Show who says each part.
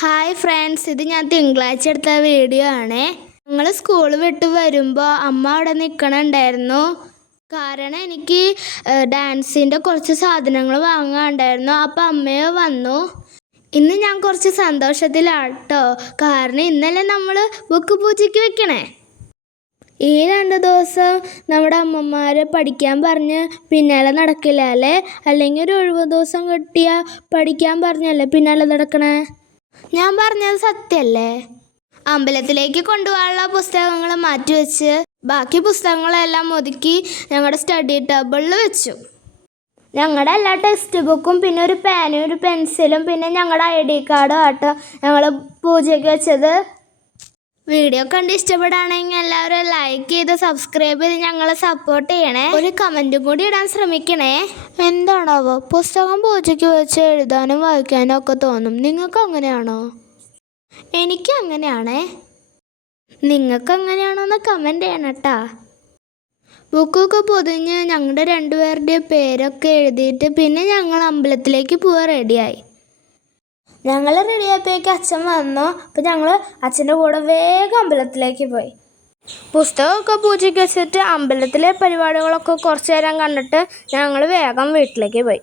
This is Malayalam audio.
Speaker 1: ഹായ് ഫ്രണ്ട്സ് ഇത് ഞാൻ തിങ്കളാഴ്ച എടുത്ത വീഡിയോ ആണേ. ഞങ്ങൾ സ്കൂൾ വിട്ട് വരുമ്പോൾ അമ്മ അവിടെ നിൽക്കണുണ്ടായിരുന്നു കാരണം എനിക്ക് ഡാൻസിന്റെ കുറച്ച് സാധനങ്ങൾ വാങ്ങാണ്ടായിരുന്നു. അപ്പം അമ്മയോ വന്നു. ഇന്ന് ഞാൻ കുറച്ച് സന്തോഷത്തിലാട്ടോ. കാരണം ഇന്നലെ നമ്മൾ ബുക്ക് പൂജയ്ക്ക് വെക്കണേ. ഈ രണ്ട് ദിവസം നമ്മുടെ അമ്മമാർ പഠിക്കാൻ പറഞ്ഞ് പിന്നാലെ നടക്കില്ല അല്ലേ? അല്ലെങ്കിൽ ഒരു ഒഴിവ് ദിവസം കിട്ടിയാൽ പഠിക്കാൻ പറഞ്ഞല്ലേ പിന്നാലെ നടക്കണേ? ഞാൻ പറഞ്ഞത് സത്യല്ലേ അമ്പലത്തിലേക്ക് കൊണ്ടുപോകാനുള്ള പുസ്തകങ്ങൾ മാറ്റിവെച്ച് ബാക്കി പുസ്തകങ്ങളെല്ലാം ഒതുക്കി ഞങ്ങളുടെ സ്റ്റഡി ടേബിളിൽ വെച്ചു. ഞങ്ങളുടെ എല്ലാ ടെക്സ്റ്റ് ബുക്കും പിന്നെ ഒരു പേനയും ഒരു പെൻസിലും പിന്നെ ഞങ്ങളുടെ ഐ ഡി കാർഡും ആട്ടോ ഞങ്ങൾ പൂജയ്ക്ക് വെച്ചത് വീഡിയോ കണ്ട് ഇഷ്ടപ്പെടുകയാണെങ്കിൽ എല്ലാവരും ലൈക്ക് ചെയ്ത് സബ്സ്ക്രൈബ് ചെയ്ത് ഞങ്ങളെ സപ്പോർട്ട് ചെയ്യണേ. ഒരു കമന്റും കൂടി ഇടാൻ ശ്രമിക്കണേ. എന്താണാവോ? പുസ്തകം പൂജയ്ക്ക് വെച്ച് എഴുതാനും വായിക്കാനും ഒക്കെ തോന്നും. നിങ്ങൾക്ക് അങ്ങനെയാണോ? എനിക്ക് അങ്ങനെയാണേ. നിങ്ങൾക്ക് അങ്ങനെയാണോ എന്ന് കമന്റ് ചെയ്യണം കേട്ടാ. ബുക്കൊക്കെ പൊതിഞ്ഞ് ഞങ്ങളുടെ രണ്ടുപേരുടെ പേരൊക്കെ എഴുതിയിട്ട് പിന്നെ ഞങ്ങൾ അമ്പലത്തിലേക്ക് പോകാൻ റെഡിയായി ഞങ്ങൾ റെഡിയായപ്പോഴേക്ക് അച്ഛൻ വന്നു. അപ്പം ഞങ്ങൾ അച്ഛന്റെ കൂടെ വേഗം അമ്പലത്തിലേക്ക് പോയി. പുസ്തകമൊക്കെ പൂജയ്ക്ക് വെച്ചിട്ട് അമ്പലത്തിലെ പരിപാടികളൊക്കെ കുറച്ച് നേരം കണ്ടിട്ട് ഞങ്ങൾ വേഗം വീട്ടിലേക്ക് പോയി.